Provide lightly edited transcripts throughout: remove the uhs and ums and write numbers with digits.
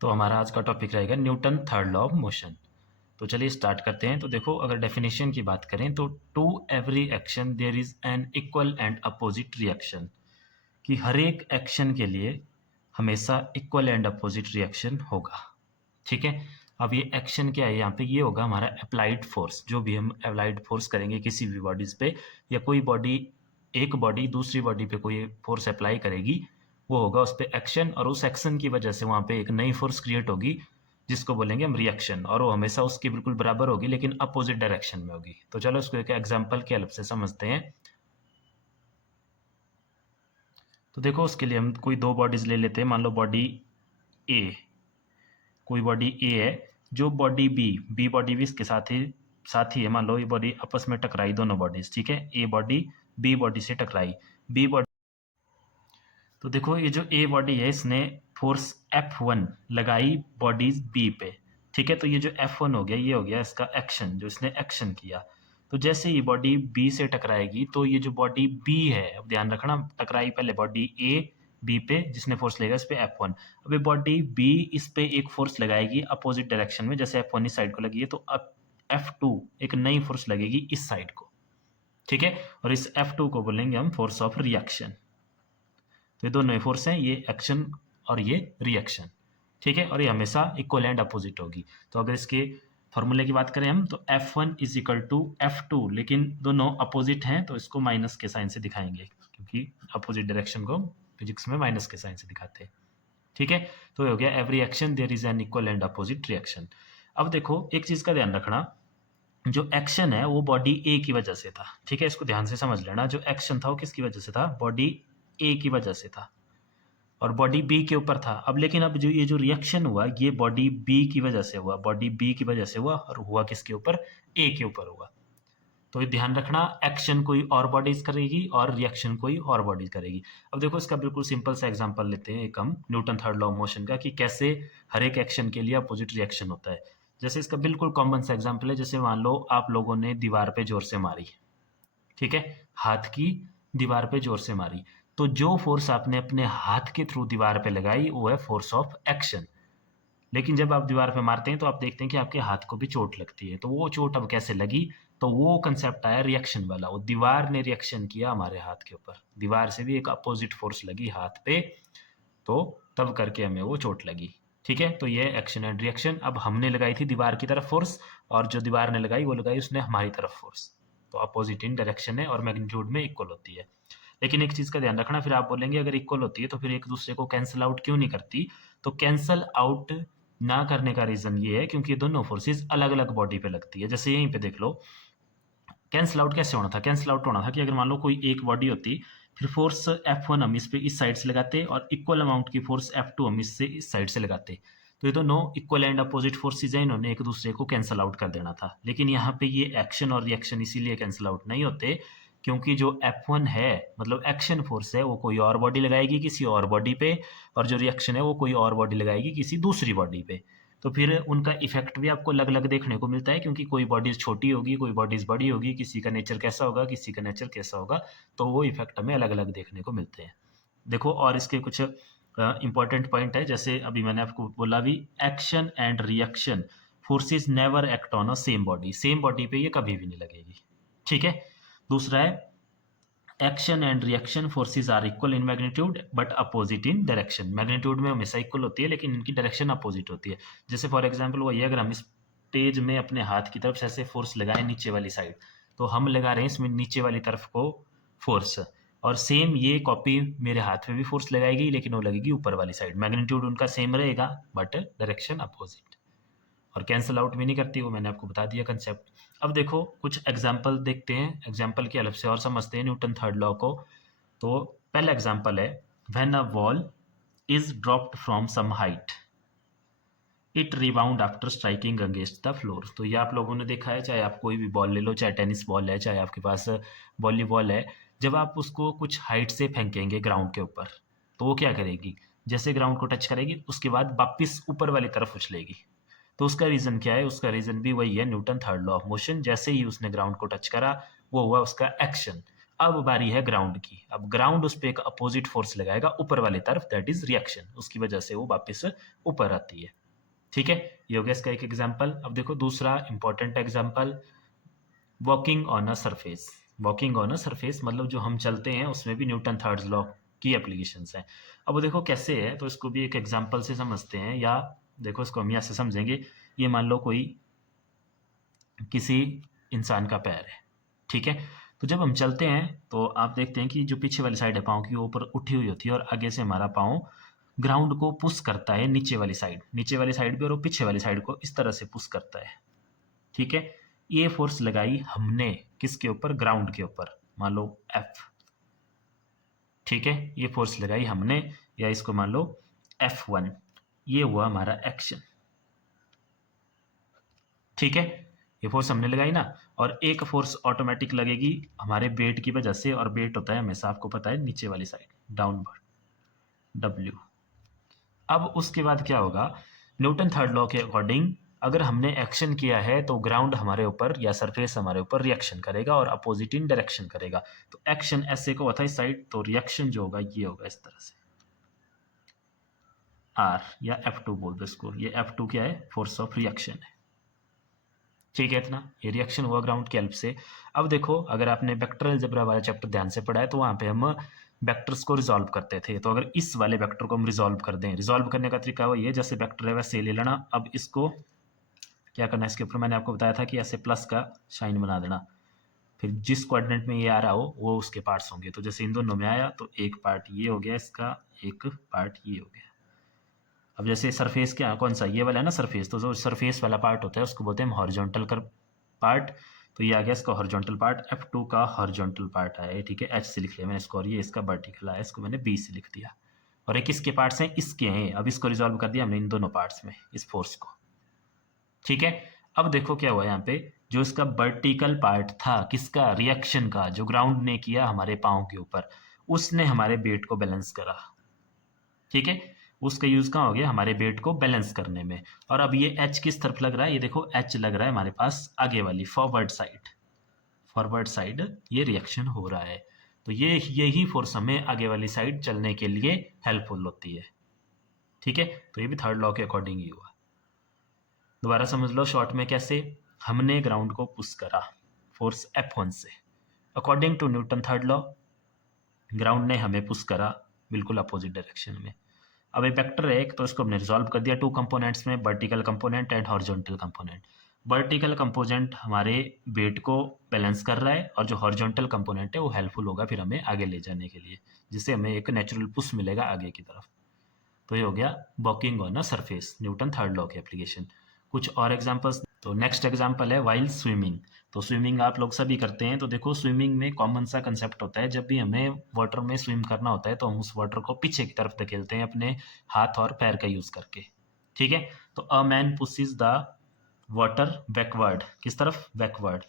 तो हमारा आज का टॉपिक रहेगा Newton third law of motion. तो चलिए स्टार्ट करते हैं। तो देखो, अगर डेफिनेशन की बात करें तो to every action there is an equal and opposite reaction, कि हर एक एक्शन के लिए हमेशा इक्वल एंड अपोजिट रिएक्शन होगा। ठीक है। अब ये एक्शन क्या है, यहाँ पे ये होगा हमारा अप्लाइड फोर्स। जो भी हम अप्लाइड फोर्स करेंगे किसी भी बॉडीज पे, या कोई बॉडी, एक बॉडी दूसरी बॉडी पे कोई फोर्स अप्लाई करेगी, वो होगा उस पर एक्शन, और उस एक्शन की वजह से वहाँ पे एक नई फोर्स क्रिएट होगी जिसको बोलेंगे हम रिएक्शन, और वो हमेशा उसके बिल्कुल बराबर होगी लेकिन अपोजिट डायरेक्शन में होगी। तो चलो इसको एक एग्जाम्पल के हेल्प से समझते हैं। तो देखो, उसके लिए हम कोई दो बॉडीज ले लेते हैं। मान लो बॉडी ए, कोई बॉडी ए है, जो बॉडी बी बॉडी भी इसके साथ ही है। मान लो ये बॉडी आपस में टकराई, दोनों बॉडीज, ठीक है, ए बॉडी बी बॉडी से टकराई, बी बॉडी। तो देखो, ये जो ए बॉडी है इसने फोर्स F1 लगाई बॉडीज बी पे। ठीक है, तो ये जो F1 हो गया, ये हो गया इसका एक्शन, जो इसने एक्शन किया। तो जैसे ये बॉडी बी से टकराएगी तो ये जो बॉडी बी है, अब ध्यान रखना, टकराई पहले बॉडी ए बी पे, जिसने फोर्स लेगा इस पे F1। अब ये बॉडी बी इस पे एक फोर्स लगाएगी अपोजिट डायरेक्शन में, जैसे F1 इस साइड को लगी है तो अब F2 एक नई फोर्स लगेगी इस साइड को। ठीक है, और इस F2 को बोलेंगे हम फोर्स ऑफ रिएक्शन। तो ये दोनों फोर्स हैं, ये एक्शन और ये रिएक्शन। ठीक है, और ये हमेशा इक्वल एंड अपोजिट होगी। तो अगर इसके फॉर्मूले की बात करें हम, तो F1 is equal to F2, लेकिन दोनों अपोजिट हैं तो इसको माइनस के साइन से दिखाएंगे, क्योंकि अपोजिट डायरेक्शन को फिजिक्स में माइनस के साइन से दिखाते हैं। ठीक है, तो ये हो गया every action there is an equal and opposite reaction. अब देखो, एक चीज का ध्यान रखना, जो एक्शन है वो बॉडी ए की वजह से था। ठीक है, इसको ध्यान से समझ लेना, जो एक्शन था वो किसकी वजह से था, बॉडी ए की वजह से था, और बॉडी बी के ऊपर था। अब लेकिन अब जो ये जो रिएक्शन हुआ, ये बॉडी बी की वजह से हुआ, बॉडी बी की वजह से हुआ, और हुआ किसके ऊपर, ए के ऊपर हुआ। तो ये ध्यान रखना, एक्शन कोई और बॉडीज करेगी और रिएक्शन कोई और बॉडीज करेगी। अब देखो, इसका बिल्कुल सिंपल सा एग्जांपल लेते हैं एक हम, Newton third law of motion का, कि कैसे हर एक एक्शन के लिए अपोजिट रिएक्शन होता है। जैसे इसका बिल्कुल कॉमन सा एग्जांपल है, जैसे मान लो आप लोगों ने दीवार पे जोर से मारी, ठीक है, हाथ की दीवार पे जोर से मारी, तो जो फोर्स आपने अपने हाथ के थ्रू दीवार पे लगाई वो है फोर्स ऑफ एक्शन। लेकिन जब आप दीवार पे मारते हैं तो आप देखते हैं कि आपके हाथ को भी चोट लगती है। तो वो चोट अब कैसे लगी, तो वो कंसेप्ट आया रिएक्शन वाला। वो दीवार ने रिएक्शन किया हमारे हाथ के ऊपर, दीवार से भी एक अपोजिट फोर्स लगी हाथ पे, तो तब करके हमें वो चोट लगी। ठीक है, तो ये एक्शन एंड रिएक्शन। अब हमने लगाई थी दीवार की तरफ फोर्स, और जो दीवार ने लगाई वो लगाई उसने हमारी तरफ फोर्स, तो अपोजिट इन डायरेक्शन है और मैग्नीट्यूड में इक्वल होती है। लेकिन एक चीज का ध्यान रखना, फिर आप बोलेंगे अगर इक्वल होती है तो फिर एक दूसरे को कैंसिल आउट क्यों नहीं करती। तो कैंसल आउट ना करने का रीजन ये है क्योंकि ये दोनों फोर्सेस अलग अलग बॉडी पे लगती है। जैसे यहीं पे देख लो, कैंसिल आउट कैसे होना था, कैंसिल आउट होना था कि अगर मान लो कोई एक बॉडी होती, फिर फोर्स F1 हम इस पे इस साइड से लगाते और इक्वल अमाउंट की फोर्स F2 हम इससे इस साइड से लगाते। तो ये दोनों इक्वल एंड अपोजिट फोर्सेज हैं, इन्होंने एक दूसरे को कैंसिल आउट कर देना था। लेकिन यहाँ पे ये एक्शन और रिएक्शन इसीलिए कैंसिल आउट नहीं होते क्योंकि जो F1 है, मतलब एक्शन फोर्स है, वो कोई और बॉडी लगाएगी किसी और बॉडी पे, और जो रिएक्शन है वो कोई और बॉडी लगाएगी किसी दूसरी बॉडी पे। तो फिर उनका इफेक्ट भी आपको अलग अलग देखने को मिलता है, क्योंकि कोई बॉडीज छोटी होगी, कोई बॉडीज बड़ी होगी, किसी का नेचर कैसा होगा, किसी का नेचर कैसा होगा, तो वो इफेक्ट हमें अलग अलग देखने को मिलते हैं। देखो, और इसके कुछ इंपॉर्टेंट पॉइंट है, जैसे अभी मैंने आपको बोला भी, action and reaction forces never act on a same body, same body पे ये कभी भी नहीं लगेगी। ठीक है, दूसरा है, action and reaction forces are equal in magnitude but opposite in direction. Magnitude में हमेशा इक्वल होती है लेकिन इनकी डायरेक्शन अपोजिट होती है। जैसे फॉर एग्जांपल वही, अगर हम इस पेज में अपने हाथ की तरफ से ऐसे फोर्स लगाएं नीचे वाली साइड, तो हम लगा रहे हैं इसमें नीचे वाली तरफ को फोर्स, और सेम ये कॉपी मेरे हाथ में भी फोर्स लगाएगी लेकिन वो लगेगी ऊपर वाली साइड। मैग्नीट्यूड उनका सेम रहेगा बट डायरेक्शन अपोजिट, और कैंसल आउट भी नहीं करती, वो मैंने आपको बता दिया कंसेप्ट। अब देखो, कुछ एग्जाम्पल देखते हैं, एग्जाम्पल की हेल्प से और समझते हैं न्यूटन थर्ड लॉ को। तो पहला एग्जाम्पल है, when a ball is dropped from some height it rebound after striking against the floor. तो ये आप लोगों ने देखा है, चाहे आप कोई भी बॉल ले लो, चाहे टेनिस बॉल है, चाहे आपके पास वॉलीबॉल है, जब आप उसको कुछ हाइट से फेंकेंगे ग्राउंड के ऊपर, तो वो क्या करेगी, जैसे ग्राउंड को टच करेगी उसके बाद वापिस ऊपर वाली तरफ उछलेगी। तो उसका रीजन क्या है, उसका रीजन भी वही है, Newton third law of motion. जैसे ही उसने ग्राउंड को टच करा वो हुआ उसका एक्शन। अब बारी है ग्राउंड की। अब ग्राउंड उस पर एक अपोजिट फोर्स लगाएगा ऊपर वाली तरफ, दैट इज रिएक्शन, उसकी वजह से वो वापस ऊपर आती है। ठीक है, ये हो गया इसका एक एग्जाम्पल। अब देखो दूसरा important example, walking on a surface. Walking on a surface मतलब जो हम चलते हैं उसमें भी न्यूटन थर्ड लॉ की एप्लीकेशंस हैं। अब वो देखो कैसे है, तो इसको भी एक एग्जाम्पल से समझते हैं, या देखो इसको हम यहाँ से समझेंगे। ये मान लो कोई किसी इंसान का पैर है, ठीक है। तो जब हम चलते हैं तो आप देखते हैं कि जो पीछे वाली साइड है पाँव की वो ऊपर उठी हुई होती है, और आगे से हमारा पाँव ग्राउंड को पुश करता है नीचे वाली साइड, नीचे वाली साइड भी, और वो पीछे वाली साइड को इस तरह से पुश करता है। ठीक है, ये फोर्स लगाई हमने किसके ऊपर, ग्राउंड के ऊपर, मान लो एफ। ठीक है, ये फोर्स लगाई हमने, या इसको मान लो F1, ये हुआ हमारा एक्शन। ठीक है, ये फोर्स हमने लगाई ना, और एक फोर्स ऑटोमेटिक लगेगी हमारे वेट की वजह से, और वेट होता है हमेशा आपको पता है नीचे वाली साइड, डाउनवर्ड, W। अब उसके बाद क्या होगा, न्यूटन थर्ड लॉ के अकॉर्डिंग अगर हमने एक्शन किया है तो ग्राउंड हमारे ऊपर या सरफेस हमारे ऊपर रिएक्शन करेगा और अपोजिट इन डायरेक्शन करेगा। तो एक्शन ऐसे को होता है इस साइड, तो रिएक्शन जो होगा ये होगा इस तरह से, R या F2 बोल दो इसको। ये F2 क्या है, फोर्स ऑफ रिएक्शन है। ठीक है, इतना ये रिएक्शन हुआ ग्राउंड की हेल्प से। अब देखो अगर आपने वेक्टर अलजेब्रा वाला चैप्टर ध्यान से पढ़ा है तो वहाँ पे हम वेक्टर्स को रिजॉल्व करते थे। तो अगर इस वाले वेक्टर को हम रिजॉल्व कर दें, रिजॉल्व करने का तरीका वही है, जैसे वेक्टर है वैसे ले लेना। अब इसको क्या करना है, इसके ऊपर मैंने आपको बताया था कि ऐसे प्लस का साइन बना देना, फिर जिस कोऑर्डिनेट में ये आ रहा हो वो उसके पार्ट्स होंगे। तो जैसे इन दोनों में आया तो एक पार्ट ये हो गया इसका, एक पार्ट ये हो गया। अब जैसे सरफेस क्या कौन सा, ये वाला है ना सरफेस, तो जो सरफेस वाला पार्ट होता है उसको बोलते हैं हॉरिजॉन्टल कर पार्ट। तो ये आ गया इसका हॉरिजॉन्टल पार्ट, F2 का हॉरिजॉन्टल पार्ट आया, ठीक है, H से लिख लिया मैंने इसको, और ये इसका वर्टिकल आया, इसको मैंने B से लिख दिया। और एक इसके पार्ट्स हैं, इसके हैं। अब इसको रिजॉल्व कर दिया हमने इन दोनों पार्ट्स में, इस फोर्स को। ठीक है, अब देखो क्या हुआ यहाँ पे, जो इसका वर्टिकल पार्ट था किसका, रिएक्शन का, जो ग्राउंड ने किया हमारे पाँव के ऊपर, उसने हमारे वेट को बैलेंस करा। ठीक है, उसका यूज कहाँ हो गया, हमारे वेट को बैलेंस करने में। और अब ये H किस तरफ लग रहा है, ये देखो H लग रहा है हमारे पास आगे वाली फॉरवर्ड साइड, फॉरवर्ड साइड ये रिएक्शन हो रहा है। तो ये यही फोर्स हमें आगे वाली साइड चलने के लिए हेल्पफुल होती है। ठीक है, तो ये भी थर्ड लॉ के अकॉर्डिंग ही हुआ। दोबारा समझ लो शॉर्ट में कैसे, हमने ग्राउंड को पुश करा फोर्स F1 से, according to Newton third law ground ने हमें पुश करा बिल्कुल अपोजिट डायरेक्शन में। अब एक वेक्टर है एक, तो इसको हमने रिजॉल्व कर दिया टू कंपोनेंट्स में, vertical component and horizontal component. Vertical component हमारे वेट को बैलेंस कर रहा है, और जो हॉरिजॉन्टल कंपोनेंट है वो हेल्पफुल होगा फिर हमें आगे ले जाने के लिए, जिससे हमें एक नेचुरल पुश मिलेगा आगे की तरफ। तो ये हो गया walking on a surface, Newton third law की एप्लीकेशन। कुछ और एग्जांपल्स, तो नेक्स्ट एग्जांपल है वाइल स्विमिंग। तो स्विमिंग आप लोग सभी करते हैं, तो देखो स्विमिंग में कॉमन सा कंसेप्ट होता है, जब भी हमें वाटर में स्विम करना होता है तो हम उस वाटर को पीछे की तरफ धकेलते हैं अपने हाथ और पैर का यूज करके। ठीक है, तो a man pushes the water backward, किस तरफ, backward,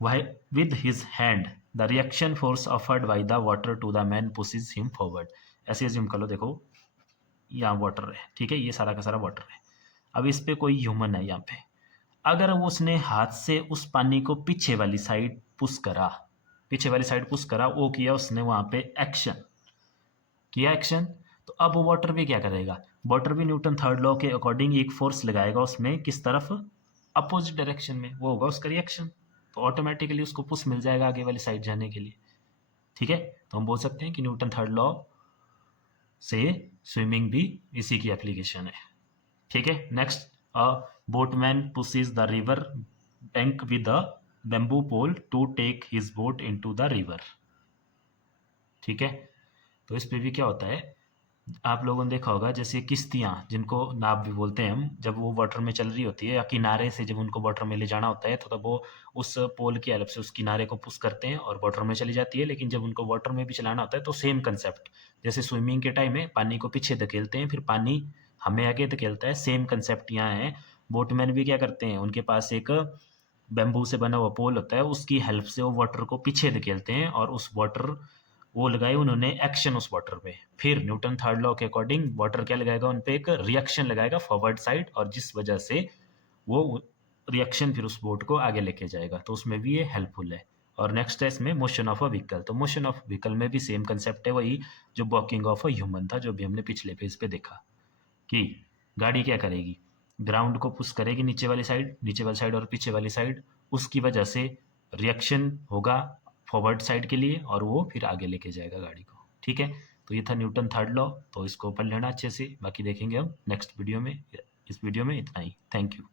why with his hand, the reaction force offered by the water to the man pushes him forward. ऐसे एज्यूम कर लो, देखो यहाँ वाटर है, ठीक है, ये सारा का सारा वाटर है। अब इस पे कोई ह्यूमन है यहाँ पे, अगर वो उसने हाथ से उस पानी को पीछे वाली साइड पुश करा, पीछे वाली साइड पुश करा, वो किया उसने वहां पे एक्शन किया, एक्शन। तो अब वो वाटर भी क्या करेगा, वाटर भी न्यूटन थर्ड लॉ के अकॉर्डिंग एक फोर्स लगाएगा उसमें, किस तरफ, अपोजिट डायरेक्शन में, वो होगा उसका रिएक्शन। तो ऑटोमेटिकली उसको पुश मिल जाएगा आगे वाली साइड जाने के लिए। ठीक है, तो हम बोल सकते हैं कि न्यूटन थर्ड लॉ से स्विमिंग भी इसी की एप्लीकेशन है। ठीक है, next, a boatman pushes the river bank with a bamboo pole to take his boat into the river. ठीक है, तो इस पे भी क्या होता है, आप लोगों ने देखा होगा जैसे किश्तियाँ, जिनको नाव भी बोलते हैं हम, जब वो वाटर में चल रही होती है या किनारे से जब उनको वाटर में ले जाना होता है, तो तब वो उस पोल की हेल्प से उस किनारे को पुश करते हैं और वाटर में चली जाती है। लेकिन जब उनको वाटर में भी चलाना होता है तो सेम कंसेप्ट, जैसे स्विमिंग के टाइम में पानी को पीछे धकेलते हैं फिर पानी हमें आगे धकेलता है, सेम कंसेप्ट यहाँ है। बोटमैन भी क्या करते हैं, उनके पास एक बैम्बू से बना हुआ पोल होता है, उसकी हेल्प से वो वाटर को पीछे धकेलते हैं, और उस वाटर वो लगाई उन्होंने एक्शन उस वाटर पे। फिर न्यूटन थर्ड लॉ के अकॉर्डिंग वाटर क्या लगाएगा, उन पे एक रिएक्शन लगाएगा फॉरवर्ड साइड, और जिस वजह से वो रिएक्शन फिर उस बोट को आगे लेके जाएगा। तो उसमें भी ये हेल्पफुल है। और नेक्स्ट है इसमें मोशन ऑफ अ व्हीकल। तो मोशन ऑफ व्हीकल में भी सेम कंसेप्ट है, वही जो वॉकिंग ऑफ अ ह्यूमन था, जो भी हमने पिछले पेज पे देखा कि गाड़ी क्या करेगी, ग्राउंड को पुश करेगी नीचे वाली साइड और पीछे वाली साइड, उसकी वजह से रिएक्शन होगा फॉरवर्ड साइड के लिए और वो फिर आगे लेके जाएगा गाड़ी को। ठीक है, तो ये था न्यूटन थर्ड लॉ, तो इसको पढ़ लेना अच्छे से, बाकी देखेंगे हम नेक्स्ट वीडियो में। इस वीडियो में इतना ही, थैंक यू।